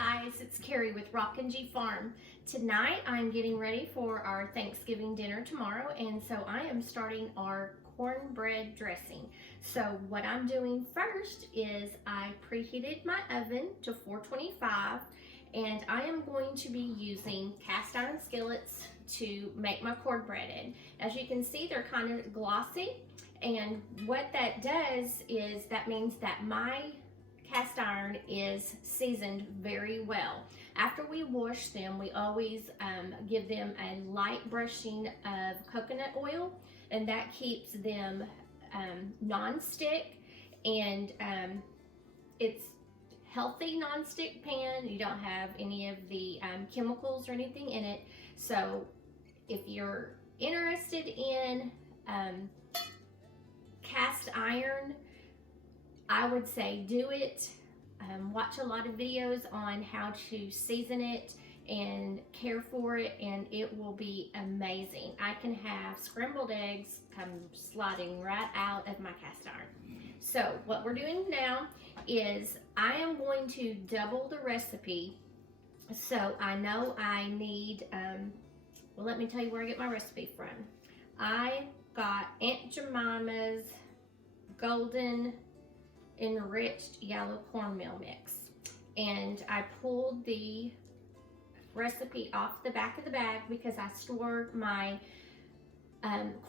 guys, it's Carrie with Rock and G Farm. Tonight I'm getting ready for our Thanksgiving dinner tomorrow, and so I am starting our cornbread dressing. So what I'm doing first is I preheated my oven to 425, and I am going to be using cast iron skillets to make my cornbread in. As you can see, they're kind of glossy, and what that does is that means that my cast iron is seasoned very well. After we wash them, we always give them a light brushing of coconut oil, and that keeps them non-stick, and it's healthy non-stick pan. You don't have any of the chemicals or anything in it. So if you're interested in cast iron, I would say do it. Watch a lot of videos on how to season it and care for it, and it will be amazing. I can have scrambled eggs come sliding right out of my cast iron. So what we're doing now is I am going to double the recipe. So I know I need, well, let me tell you where I get my recipe from. I got Aunt Jemima's golden enriched yellow cornmeal mix, and I pulled the recipe off the back of the bag because I store my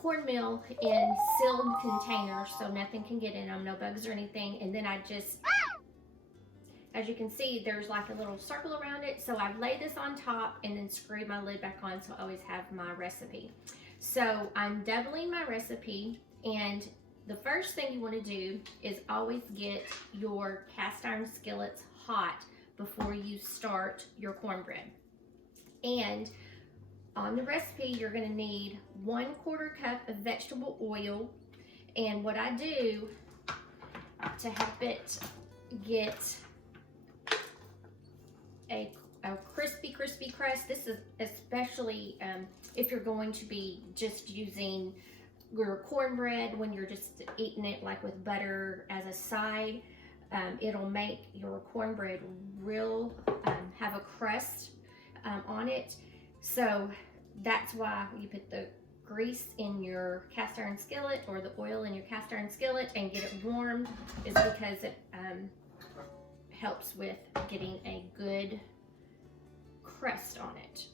cornmeal in sealed containers so nothing can get in them, no bugs or anything. And then I just, as you can see, there's like a little circle around it, so I've laid this on top and then screwed my lid back on so I always have my recipe. So I'm doubling my recipe, and the first thing you want to do is always get your cast iron skillets hot before you start your cornbread. And on the recipe, you're going to need 1/4 cup of vegetable oil. And what I do to help it get a crispy crust, this is especially if you're going to be just using your cornbread when you're just eating it like with butter as a side, it'll make your cornbread real, have a crust on it. So that's why you put the grease in your cast iron skillet or the oil in your cast iron skillet and get it warmed, is because it helps with getting a good crust on it.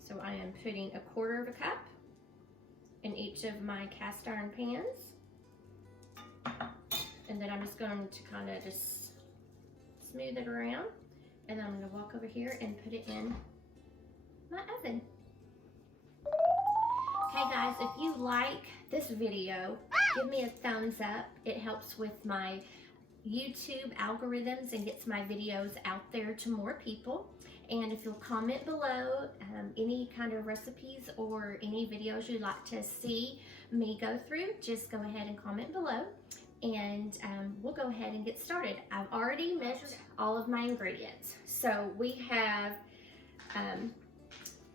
So I am putting 1/4 cup in each of my cast iron pans, and then I'm just going to kind of just smooth it around, and then I'm going to walk over here and put it in my oven. Okay guys, if you like this video, give me a thumbs up. It helps with my YouTube algorithms and gets my videos out there to more people. And if you'll comment below any kind of recipes or any videos you'd like to see me go through, just go ahead and comment below, and we'll go ahead and get started. I've already measured all of my ingredients. So we have,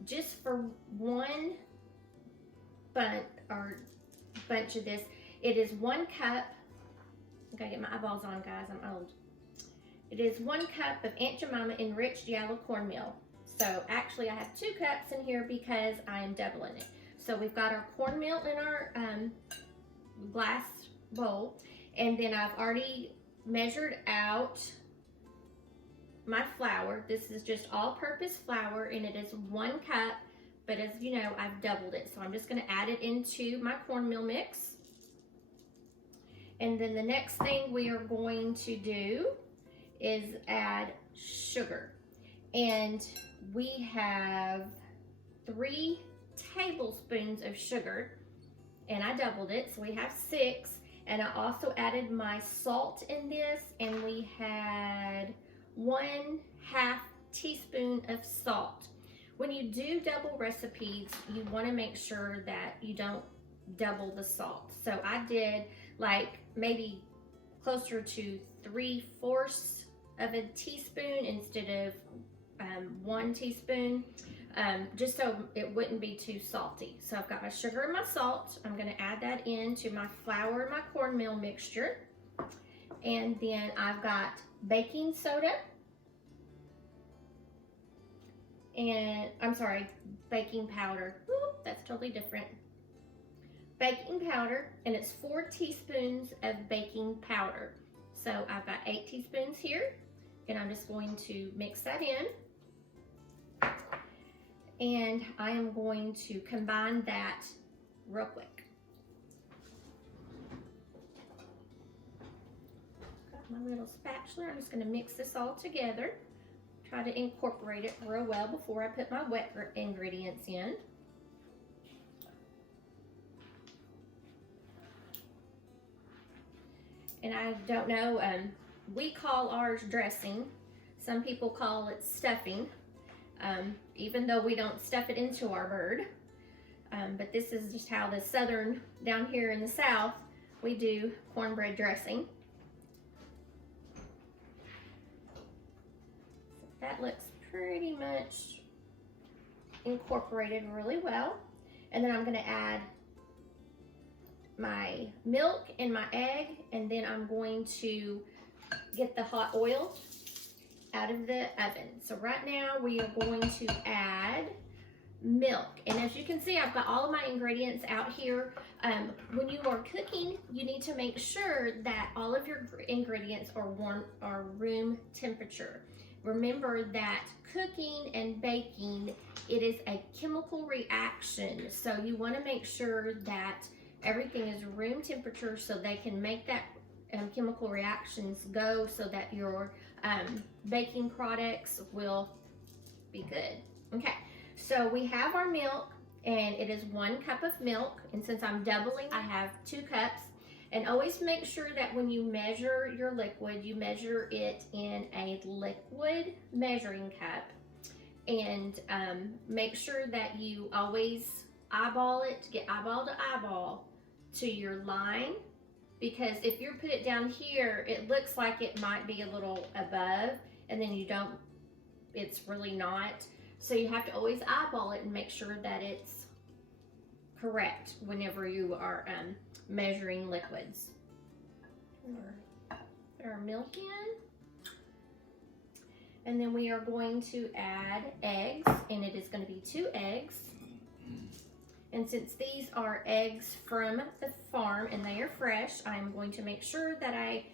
just for one bunch of this, it is 1 cup. I gotta get my eyeballs on, guys, I'm old. It is 1 cup of Aunt Jemima enriched yellow cornmeal. So actually I have 2 cups in here because I am doubling it. So we've got our cornmeal in our glass bowl, and then I've already measured out my flour. This is just all-purpose flour, and it is 1 cup, but as you know, I've doubled it. So I'm just gonna add it into my cornmeal mix. And then the next thing we are going to do is add sugar, and we have 3 tablespoons of sugar, and I doubled it, so we have 6. And I also added my salt in this, and we had 1/2 teaspoon of salt. When you do double recipes, you want to make sure that you don't double the salt. So I did like maybe closer to 3/4 of a teaspoon instead of 1 teaspoon, just so it wouldn't be too salty. So I've got my sugar and my salt. I'm going to add that into my flour and my cornmeal mixture. And then I've got baking soda, and I'm sorry, baking powder. Whoop, that's totally different. Baking powder, and it's 4 teaspoons of baking powder. So I've got 8 teaspoons here, and I'm just going to mix that in. And I am going to combine that real quick. Got my little spatula. I'm just going to mix this all together. Try to incorporate it real well before I put my wet ingredients in. And I don't know, we call ours dressing. Some people call it stuffing, even though we don't stuff it into our bird. But this is just how the southern, down here in the south, we do cornbread dressing. That looks pretty much incorporated really well. And then I'm going to add my milk and my egg, and then I'm going to get the hot oil out of the oven. So right now we are going to add milk. And as you can see, I've got all of my ingredients out here. When you are cooking, you need to make sure that all of your ingredients are room temperature. Remember that cooking and baking, it is a chemical reaction. So you want to make sure that everything is room temperature so they can make that chemical reactions go so that your baking products will be good. Okay, so we have our milk, and it is 1 cup of milk, and since I'm doubling, I have 2 cups. And always make sure that when you measure your liquid, you measure it in a liquid measuring cup, and make sure that you always eyeball it, get eyeball to eyeball to your line, because if you put it down here, it looks like it might be a little above, and then you don't, it's really not. So you have to always eyeball it and make sure that it's correct whenever you are measuring liquids. Put our milk in, and then we are going to add eggs, and it is going to be 2 eggs. And since these are eggs from the farm and they are fresh, I'm going to make sure that I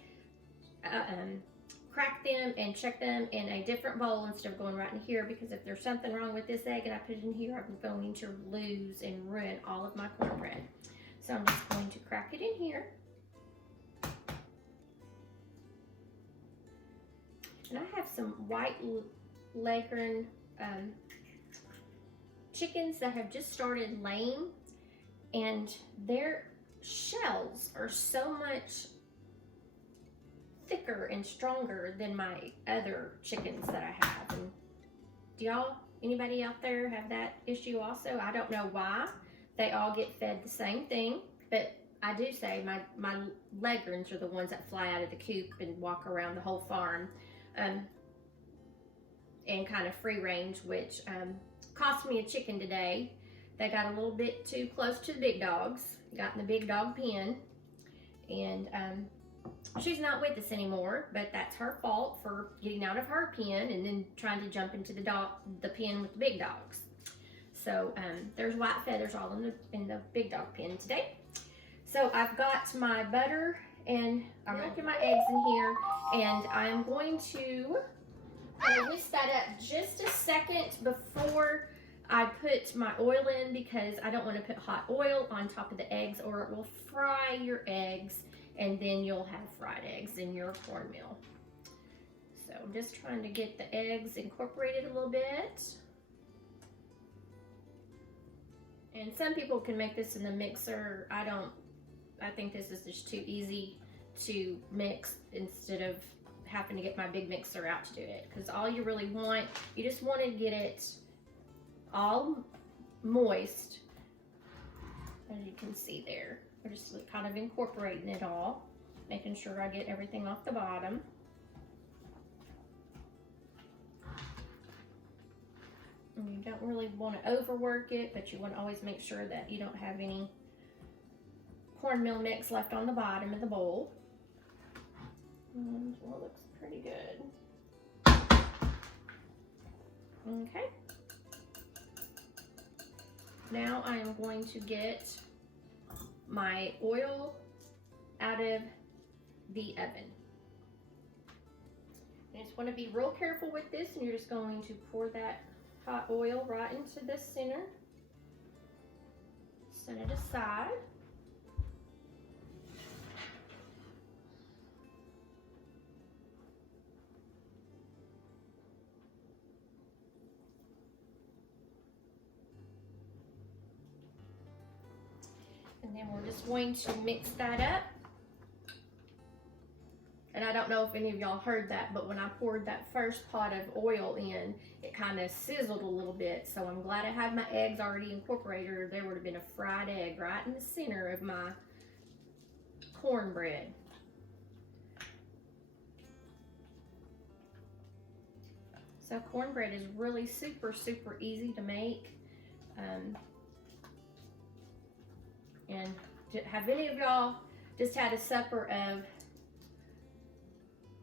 crack them and check them in a different bowl instead of going right in here, because if there's something wrong with this egg and I put it in here, I'm going to lose and ruin all of my cornbread. So I'm just going to crack it in here. And I have some white leghorn chickens that have just started laying, and their shells are so much thicker and stronger than my other chickens that I have. And do y'all, anybody out there have that issue also? I don't know why they all get fed the same thing, but I do say my leghorns are the ones that fly out of the coop and walk around the whole farm and kind of free range, which cost me a chicken today. They got a little bit too close to the big dogs, got in the big dog pen, and she's not with us anymore, but that's her fault for getting out of her pen and then trying to jump into the pen with the big dogs. So there's white feathers all in the big dog pen today. So I've got my butter and I'm making my eggs in here, and I'm going to whisk that up just a second before I put my oil in, because I don't want to put hot oil on top of the eggs or it will fry your eggs, and then you'll have fried eggs in your cornmeal. So I'm just trying to get the eggs incorporated a little bit. And some people can make this in the mixer. I don't. I think this is just too easy to mix instead of having to get my big mixer out to do it, because all you really want, you just want to get it all moist, as you can see there. We're just kind of incorporating it all, making sure I get everything off the bottom. And you don't really want to overwork it, but you want to always make sure that you don't have any cornmeal mix left on the bottom of the bowl. And well, it looks pretty good. Okay, Now I am going to get my oil out of the oven. You just want to be real careful with this, and you're just going to pour that hot oil right into the center. Set it aside. And then we're just going to mix that up. And I don't know if any of y'all heard that, but when I poured that first pot of oil in, it kind of sizzled a little bit. So I'm glad I had my eggs already incorporated, or there would have been a fried egg right in the center of my cornbread. So cornbread is really super, super easy to make. And have any of y'all just had a supper of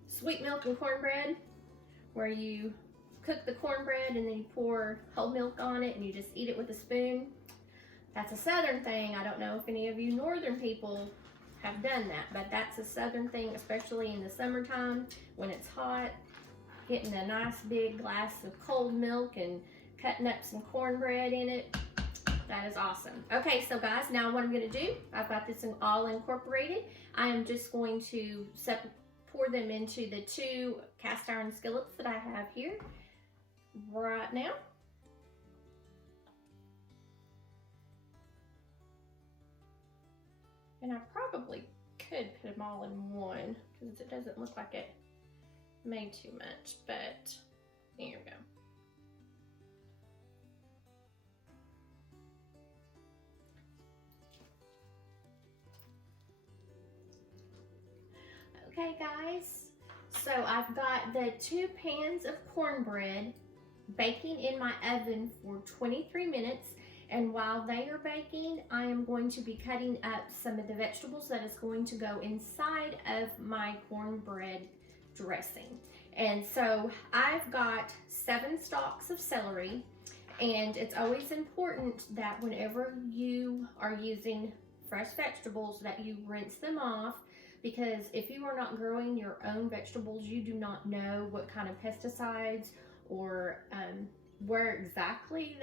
sweet milk and cornbread, where you cook the cornbread and then you pour whole milk on it and you just eat it with a spoon? That's a southern thing. I don't know if any of you northern people have done that, but that's a southern thing, especially in the summertime when it's hot. Getting a nice big glass of cold milk and cutting up some cornbread in it. That is awesome. Okay, so guys, now what I'm gonna do, I've got this all incorporated. I am just going to pour them into the 2 cast iron skillets that I have here right now. And I probably could put them all in one because it doesn't look like it made too much, but there we go. Okay guys, so I've got the 2 pans of cornbread baking in my oven for 23 minutes, and while they are baking, I am going to be cutting up some of the vegetables that is going to go inside of my cornbread dressing. And so I've got 7 stalks of celery, and it's always important that whenever you are using fresh vegetables that you rinse them off, because if you are not growing your own vegetables, you do not know what kind of pesticides or where exactly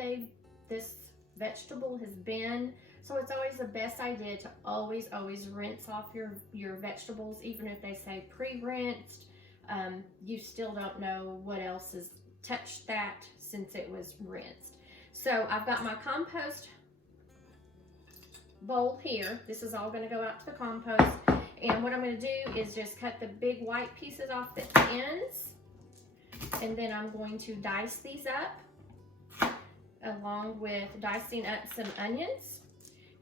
this vegetable has been. So it's always the best idea to always rinse off your vegetables, even if they say pre-rinsed. You still don't know what else has touched that since it was rinsed. So I've got my compost bowl here. This is all going to go out to the compost. And what I'm going to do is just cut the big white pieces off the ends. And then I'm going to dice these up, along with dicing up some onions.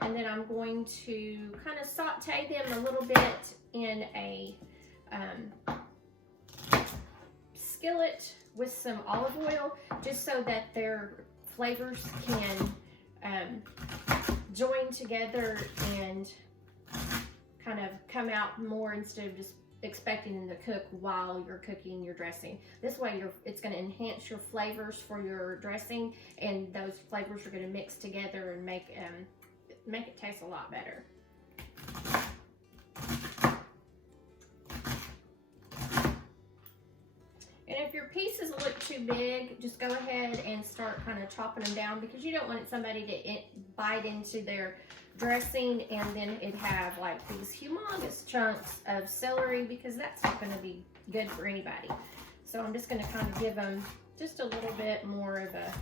And then I'm going to kind of saute them a little bit in a skillet with some olive oil, just so that their flavors can join together and kind of come out more, instead of just expecting them to cook while you're cooking your dressing. This way it's going to enhance your flavors for your dressing, and those flavors are going to mix together and make it taste a lot better. And if your pieces look too big, just go ahead and start kind of chopping them down, because you don't want somebody to bite into their dressing and then it have like these humongous chunks of celery, because that's not going to be good for anybody. So I'm just going to kind of give them just a little bit more of a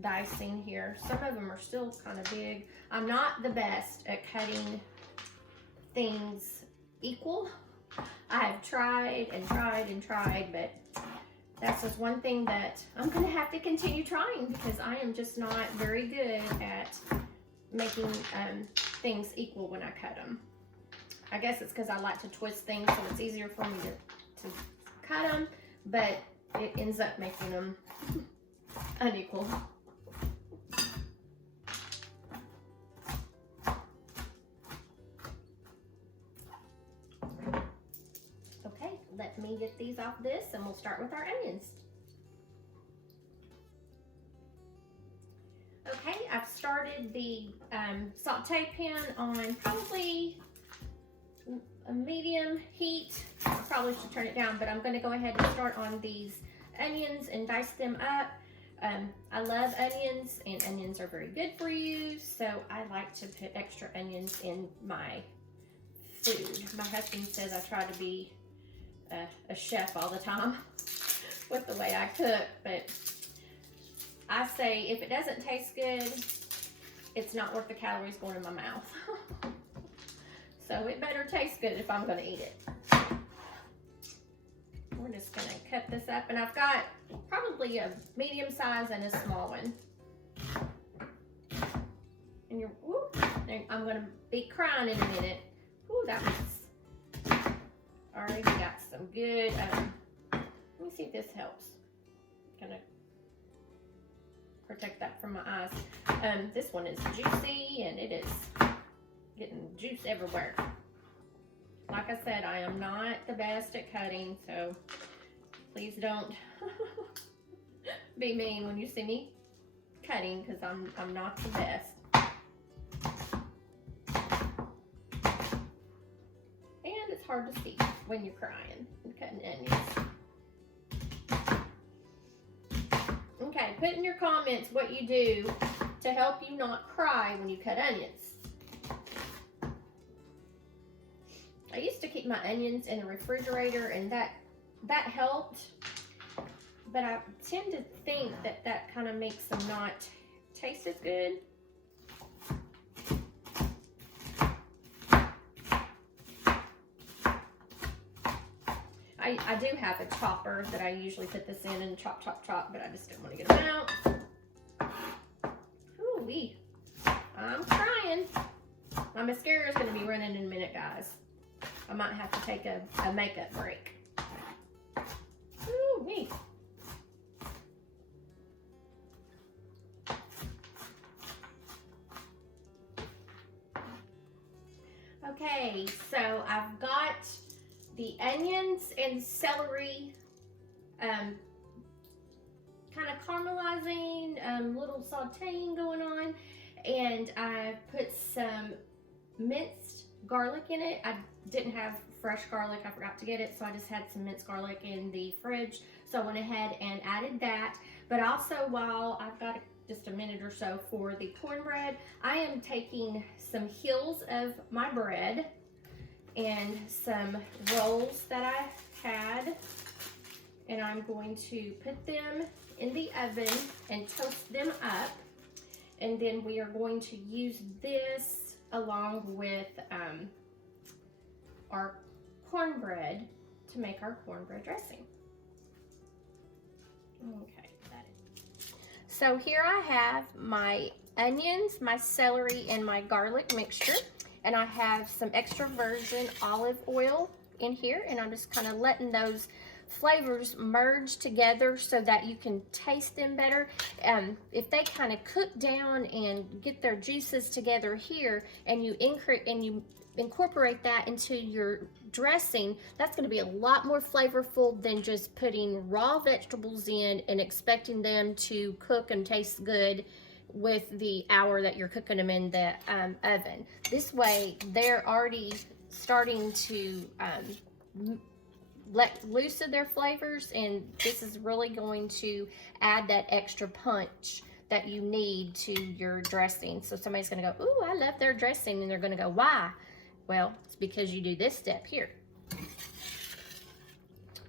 dicing here. Some of them are still kind of big. I'm not the best at cutting things equal. I have tried and tried and tried, but that's just one thing that I'm going to have to continue trying, because I am just not very good at making things equal when I cut them. I guess it's because I like to twist things so it's easier for me to cut them, but it ends up making them unequal. Let me get these off this, and we'll start with our onions. the saute pan on probably a medium heat. I probably should turn it down, but I'm going to go ahead and start on these onions and dice them up. I love onions, and onions are very good for you, so I like to put extra onions in my food. My husband says I try to be a chef all the time with the way I cook, but I say if it doesn't taste good, it's not worth the calories going in my mouth. So it better taste good if I'm going to eat it. We're just going to cut this up, and I've got probably a medium size and a small one. And I'm going to be crying in a minute. Ooh, that was already got some good. Let me see if this helps. Kind of protect that from my eyes. This one is juicy, and it is getting juice everywhere. Like I said, I am not the best at cutting, so please don't be mean when you see me cutting, because I'm not the best. And it's hard to see when you're crying and cutting onions. Okay, put in your comments what you do to help you not cry when you cut onions. I used to keep my onions in the refrigerator, and that helped, but I tend to think that kind of makes them not taste as good. I do have a chopper that I usually put this in and chop, chop, chop, but I just didn't want to get them out. Ooh-wee. I'm crying. My mascara is going to be running in a minute, guys. I might have to take a makeup break. Ooh-wee. Okay, so I've got the onions and celery kind of caramelizing, little sauteing going on, and I put some minced garlic in it. I didn't have fresh garlic, I forgot to get it, so I just had some minced garlic in the fridge, so I went ahead and added that. But also, while I've got just a minute or so for the cornbread, I am taking some hills of my bread and some rolls that I had, and I'm going to put them in the oven and toast them up, and then we are going to use this along with our cornbread to make our cornbread dressing. Okay, that is. So here I have my onions, my celery, and my garlic mixture, and I have some extra virgin olive oil in here, and I'm just kind of letting those flavors merge together so that you can taste them better. If they kind of cook down and get their juices together here, and you incorporate that into your dressing, that's going to be a lot more flavorful than just putting raw vegetables in and expecting them to cook and taste good with the hour that you're cooking them in the oven. This way, they're already starting to let loose of their flavors, and this is really going to add that extra punch that you need to your dressing. So somebody's going to go, ooh, I love their dressing, and they're going to go, why? Well, it's because you do this step here.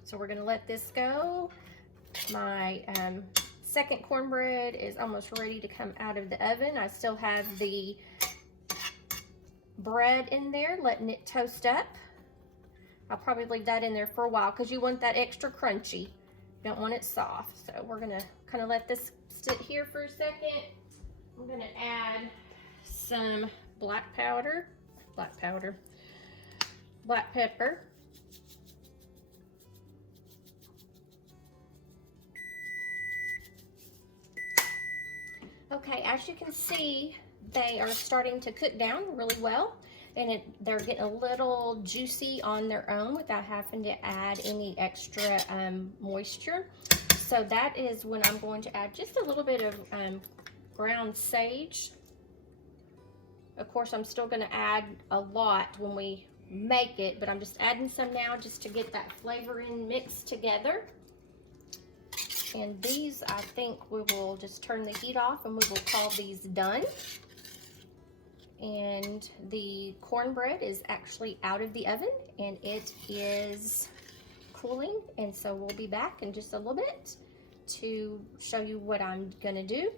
So we're going to let this go. My second cornbread is almost ready to come out of the oven. I still have the bread in there, letting it toast up. I'll probably leave that in there for a while because you want that extra crunchy. You don't want it soft. So we're going to kind of let this sit here for a second. I'm going to add some black pepper. Okay, as you can see, they are starting to cook down really well, and they're getting a little juicy on their own without having to add any extra moisture. So that is when I'm going to add just a little bit of ground sage Of course, I'm still gonna add a lot when we make it, but I'm just adding some now just to get that flavor in mixed together. And these, I think we will just turn the heat off and we will call these done. And the cornbread is actually out of the oven and it is cooling, and so we'll be back in just a little bit to show you what I'm gonna do.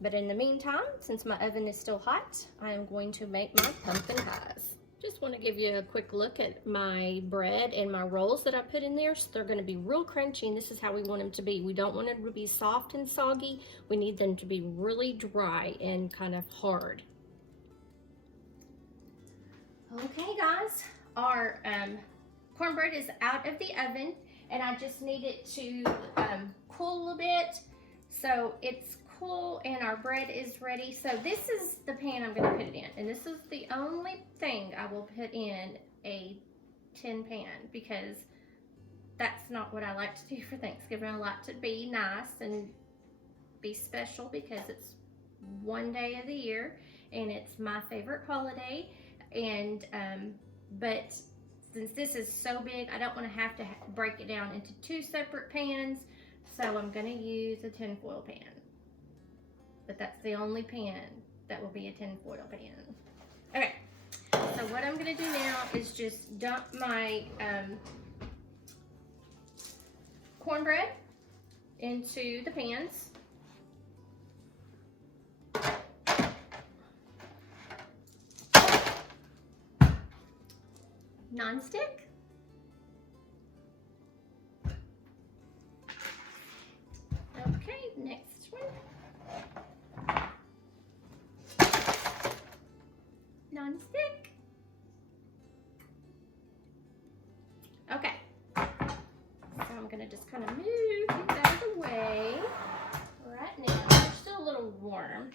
But in the meantime, since my oven is still hot, I am going to make my pumpkin pies. Just want to give you a quick look at my bread and my rolls that I put in there. So they're going to be real crunchy, and this is how we want them to be. We don't want them to be soft and soggy. We need them to be really dry and kind of hard. Okay guys, our cornbread is out of the oven, and I just need it to cool a little bit. So it's cool and our bread is ready. So this is the pan I'm going to put it in, and this is the only thing I will put in a tin pan, because that's not what I like to do for Thanksgiving. I like to be nice and be special because it's one day of the year and it's my favorite holiday. And but since this is so big, I don't want to have to break it down into two separate pans, so I'm going to use a tin foil pan. But that's the only pan that will be a tin foil pan. Okay, so what I'm going to do now is just dump my cornbread into the pans. Non-stick. Okay, next one. Non-stick. Okay, so I'm gonna just kind of move these out of the way right now. They're still a little warm,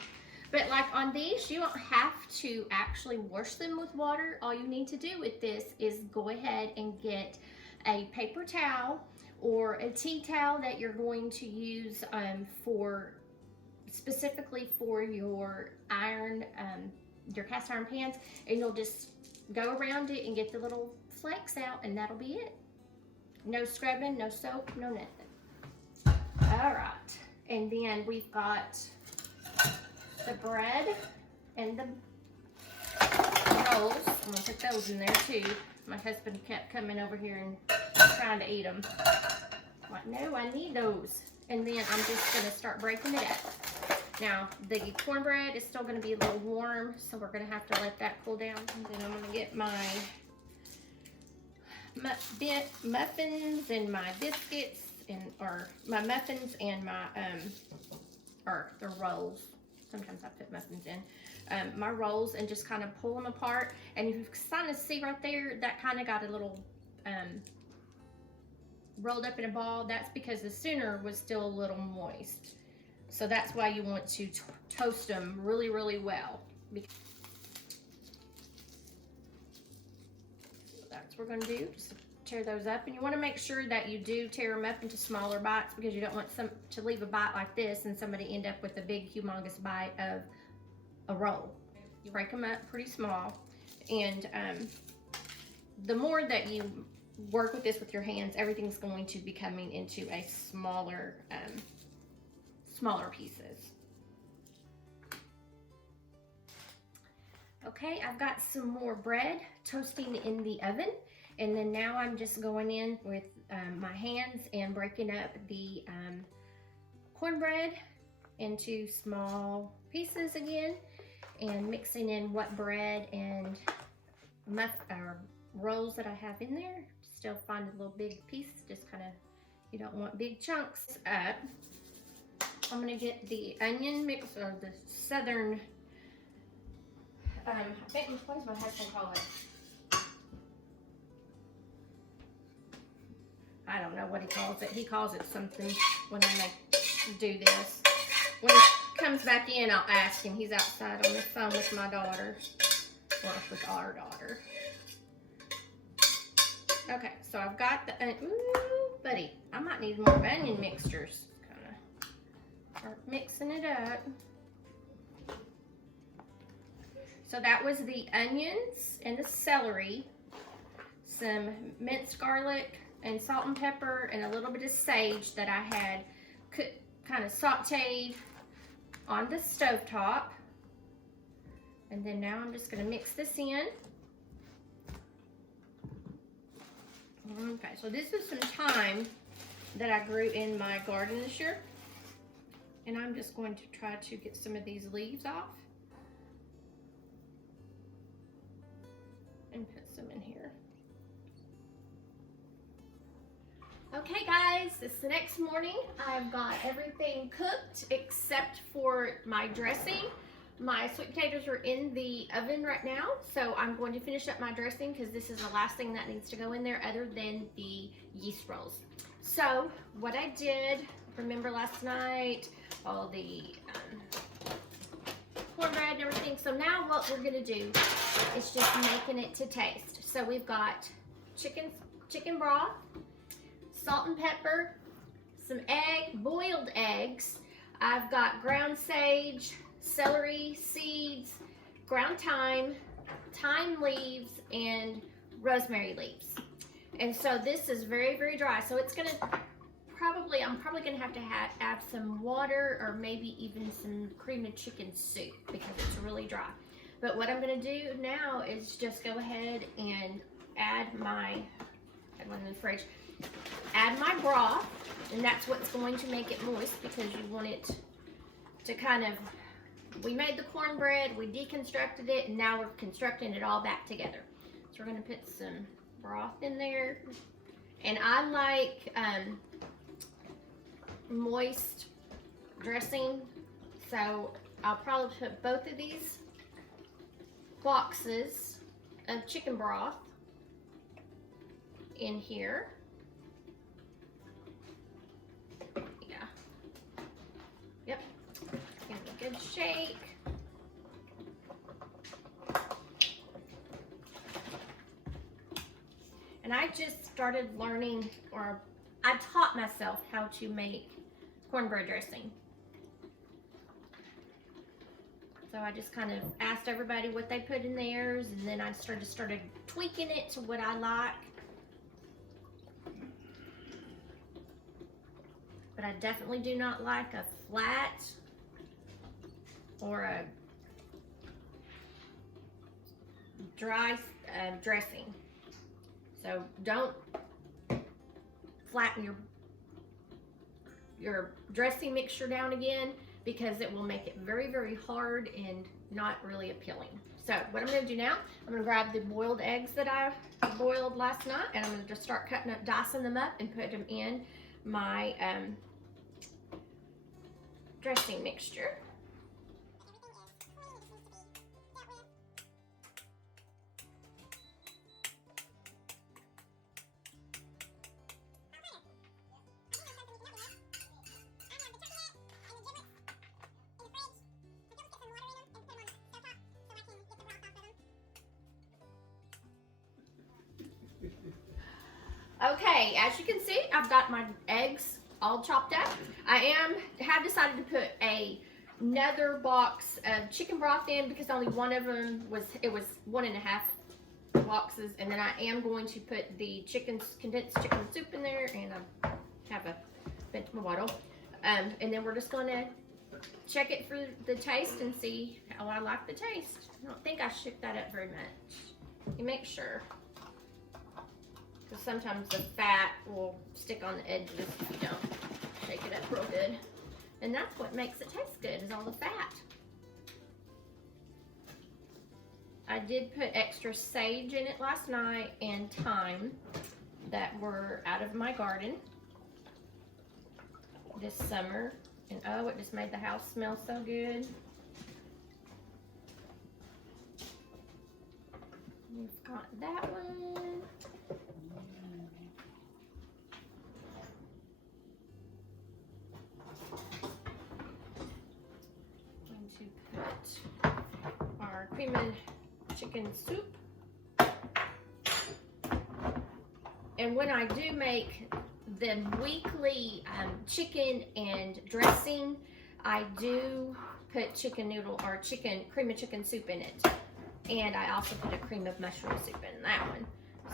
but like on these, you don't have to actually wash them with water. All you need to do with this is go ahead and get a paper towel or a tea towel that you're going to use specifically for your your cast iron pans, and you'll just go around it and get the little flakes out, and that'll be it. No scrubbing, no soap, no nothing. All right, and then we've got the bread and the rolls. I'm gonna put those in there too. My husband kept coming over here and trying to eat them. I'm like, no, I need those. And then I'm just gonna start breaking it up. Now, the cornbread is still gonna be a little warm, so we're gonna have to let that cool down. And then I'm gonna get my muffins and my biscuits, or my muffins and my, or the rolls. Sometimes I put muffins in. My rolls, and just kind of pull them apart. And you kind of see right there, that kind of got a little rolled up in a ball. That's because the center was still a little moist. So that's why you want to toast them really, really well. So that's what we're gonna do, just tear those up. And you wanna make sure that you do tear them up into smaller bites, because you don't want to leave a bite like this and somebody end up with a big, humongous bite of a roll. You break them up pretty small, and the more that you work with this with your hands, everything's going to be coming into a smaller pieces. Okay, I've got some more bread toasting in the oven, and then now I'm just going in with my hands and breaking up the cornbread into small pieces again, and mixing in what bread and rolls that I have in there. Still find a little big piece, just kind of, you don't want big chunks up. I'm gonna get the onion mix, or the southern, I think, what does my husband call it? I don't know what he calls it. He calls it something when I do this. When he comes back in, I'll ask him. He's outside on the phone with my daughter, or with our daughter. Okay, so I've got the, ooh, buddy, I might need more onion mixtures. Start mixing it up. So that was the onions and the celery, some minced garlic and salt and pepper, and a little bit of sage that I had kind of sauteed on the stovetop. And then now I'm just going to mix this in. Okay, so this is some thyme that I grew in my garden this year. And I'm just going to try to get some of these leaves off. And put some in here. Okay guys, it's the next morning. I've got everything cooked except for my dressing. My sweet potatoes are in the oven right now, so I'm going to finish up my dressing because this is the last thing that needs to go in there other than the yeast rolls. So what I did, remember last night, all the cornbread and everything. So now what we're gonna do is just making it to taste. So we've got chicken broth, salt and pepper, some boiled eggs. I've got ground sage, celery seeds, ground thyme leaves, and rosemary leaves. And so this is very, very dry. So it's gonna I'm probably gonna have to add some water or maybe even some cream of chicken soup because it's really dry. But what I'm gonna do now is just go ahead and add my broth, and that's what's going to make it moist because you want it to kind of, we made the cornbread, we deconstructed it, and now we're constructing it all back together. So we're gonna put some broth in there. And I like moist dressing, so I'll probably put both of these boxes of chicken broth in here. Yeah. Yep. Give it a good shake. And I just started learning, or I taught myself how to make cornbread dressing. So I just kind of asked everybody what they put in theirs, and then I started tweaking it to what I like. But I definitely do not like a flat or a dry dressing. So don't flatten your dressing mixture down again because it will make it very, very hard and not really appealing. So what I'm gonna do now, I'm gonna grab the boiled eggs that I boiled last night, and I'm gonna just start dicing them up and put them in my dressing mixture. Okay, as you can see, I've got my eggs all chopped up. I have decided to put another box of chicken broth in because only one of them was 1.5 boxes, and then I am going to put the condensed chicken soup in there, and I have a bent my bottle. And then we're just gonna check it for the taste and see how I like the taste. I don't think I shook that up very much. You make sure. Because sometimes the fat will stick on the edges if you don't shake it up real good. And that's what makes it taste good, is all the fat. I did put extra sage in it last night and thyme that were out of my garden this summer. And oh, it just made the house smell so good. We've got that one. Our cream and chicken soup. And when I do make the weekly chicken and dressing, I do put chicken noodle or cream of chicken soup in it. And I also put a cream of mushroom soup in that one.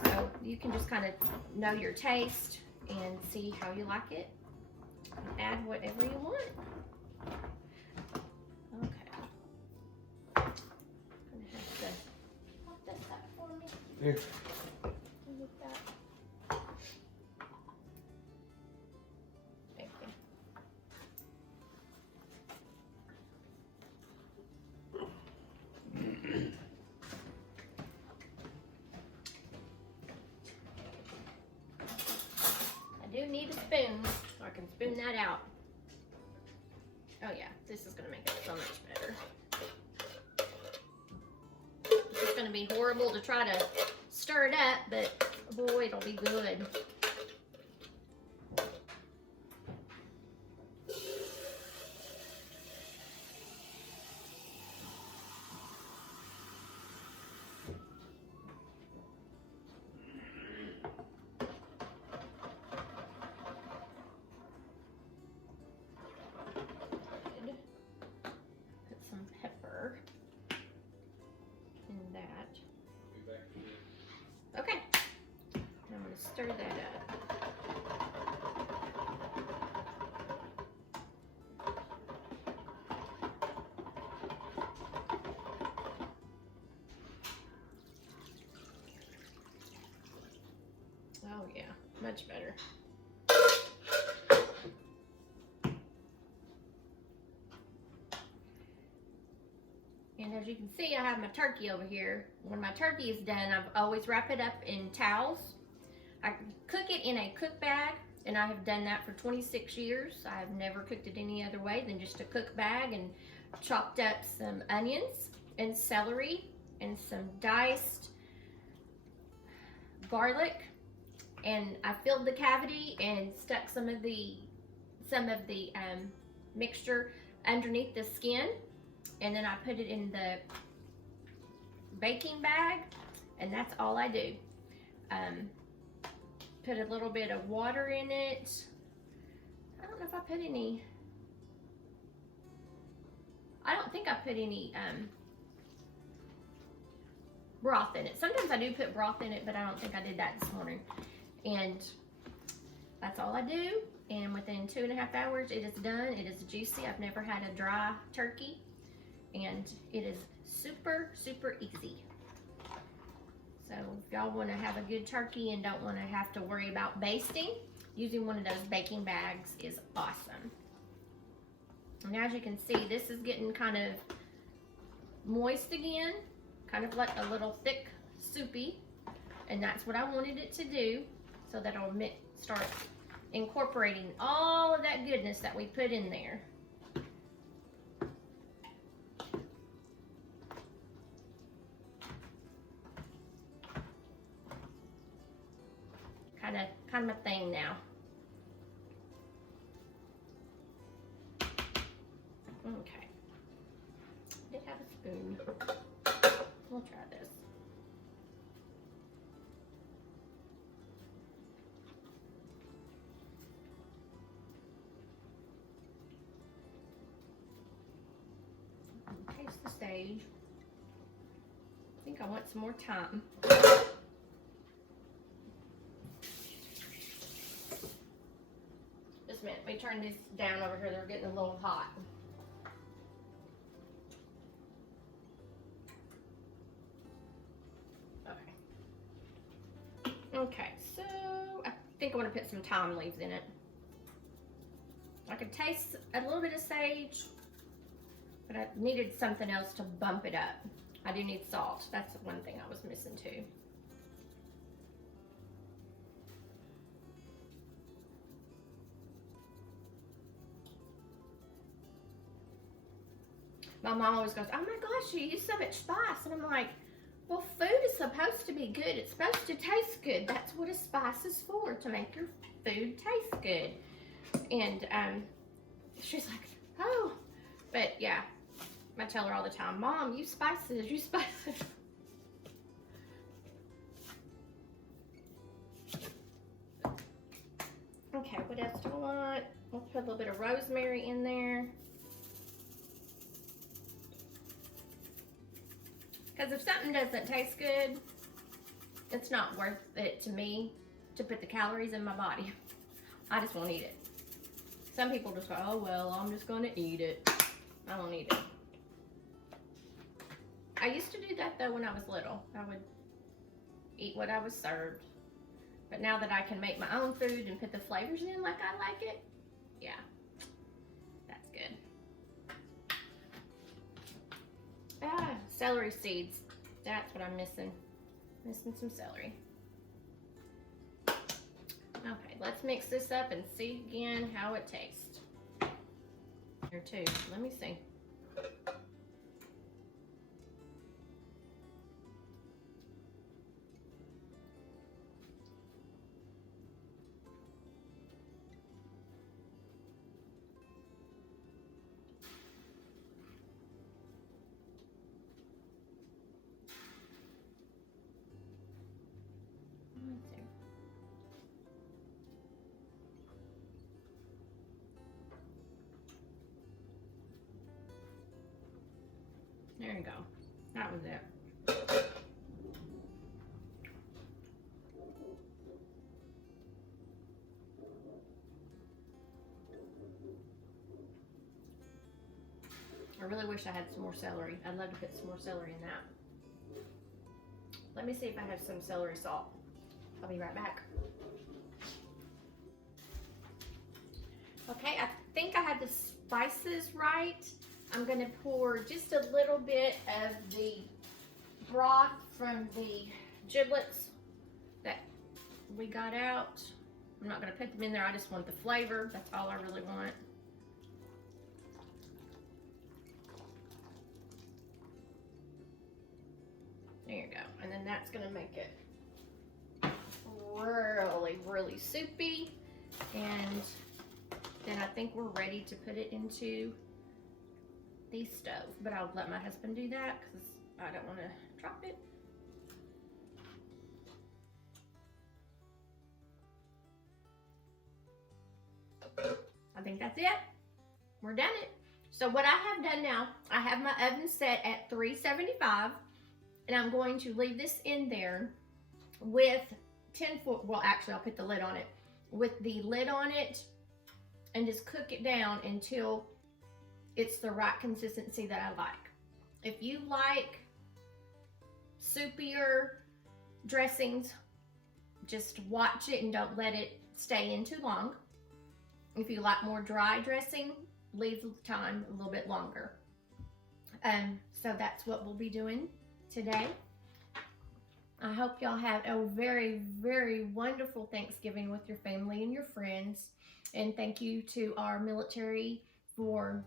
So you can just kind of know your taste and see how you like it. Add whatever you want. Okay. I'm gonna have to pop this up for me. Here. Thank you. I do need a spoon so I can spoon that out. Oh yeah, this is gonna make it so much better. It's gonna be horrible to try to stir it up, but boy, it'll be good. Okay, now I'm going to stir that up. Oh yeah, much better. And as you can see, I have my turkey over here. When my turkey is done, I've always wrap it up in towels. I cook it in a cook bag, and I have done that for 26 years. I've never cooked it any other way than just a cook bag, and chopped up some onions and celery and some diced garlic, and I filled the cavity and stuck some of the mixture underneath the skin. And then I put it in the baking bag, and that's all I do. Put a little bit of water in it. I don't know if I put any, I don't think I put any broth in it. Sometimes I do put broth in it, but I don't think I did that this morning. And that's all I do. And within 2.5 hours, it is done. It is juicy. I've never had a dry turkey. And it is super, super easy. So if y'all want to have a good turkey and don't want to have to worry about basting, using one of those baking bags is awesome. And as you can see, this is getting kind of moist again, kind of like a little thick soupy. And that's what I wanted it to do, so that it'll start incorporating all of that goodness that we put in there. Kind of a thing now. Okay. I did have a spoon. We'll try this. Taste the sage. I think I want some more time. Let me turn this down over here. They're getting a little hot. Okay. Okay, so I think I want to put some thyme leaves in it. I could taste a little bit of sage, but I needed something else to bump it up. I do need salt. That's one thing I was missing too. My mom always goes, oh my gosh, you use so much spice. And I'm like, well, food is supposed to be good. It's supposed to taste good. That's what a spice is for, to make your food taste good. And she's like, oh. But yeah, I tell her all the time, Mom, use spices, use spices. Okay, what else do I want? We'll put a little bit of rosemary in there. Because if something doesn't taste good, it's not worth it to me to put the calories in my body. I just won't eat it. Some people just go, oh well, I'm just gonna eat it. I won't eat it. I used to do that though when I was little. I would eat what I was served. But now that I can make my own food and put the flavors in like I like it, yeah, that's good. Ah, celery seeds. That's what I'm missing. Missing some celery. Okay, let's mix this up and see again how it tastes. Here too, let me see. There you go. That was it. I really wish I had some more celery. I'd love to put some more celery in that. Let me see if I have some celery salt. I'll be right back. Okay, I think I had the spices right. I'm gonna pour just a little bit of the broth from the giblets that we got out. I'm not gonna put them in there, I just want the flavor. That's all I really want. There you go. And then that's gonna make it really, really soupy. And then I think we're ready to put it into the stove, but I'll let my husband do that because I don't want to drop it. I think that's it. We're done it. So what I have done now, I have my oven set at 375, and I'm going to leave this in there with 10 foil. Well, actually, I'll put the lid on it. With the lid on it, and just cook it down until it's the right consistency that I like. If you like soupier dressings, just watch it and don't let it stay in too long. If you like more dry dressing, leave the time a little bit longer. So that's what we'll be doing today. I hope y'all have a very, very wonderful Thanksgiving with your family and your friends. And thank you to our military for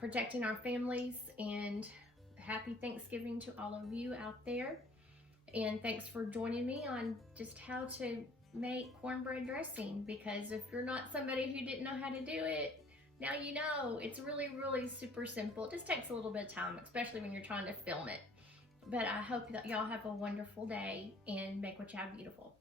protecting our families, and happy Thanksgiving to all of you out there. And thanks for joining me on just how to make cornbread dressing, because if you're not somebody who didn't know how to do it, now you know. It's really, really super simple. It just takes a little bit of time, especially when you're trying to film it. But I hope that y'all have a wonderful day and make what you have beautiful.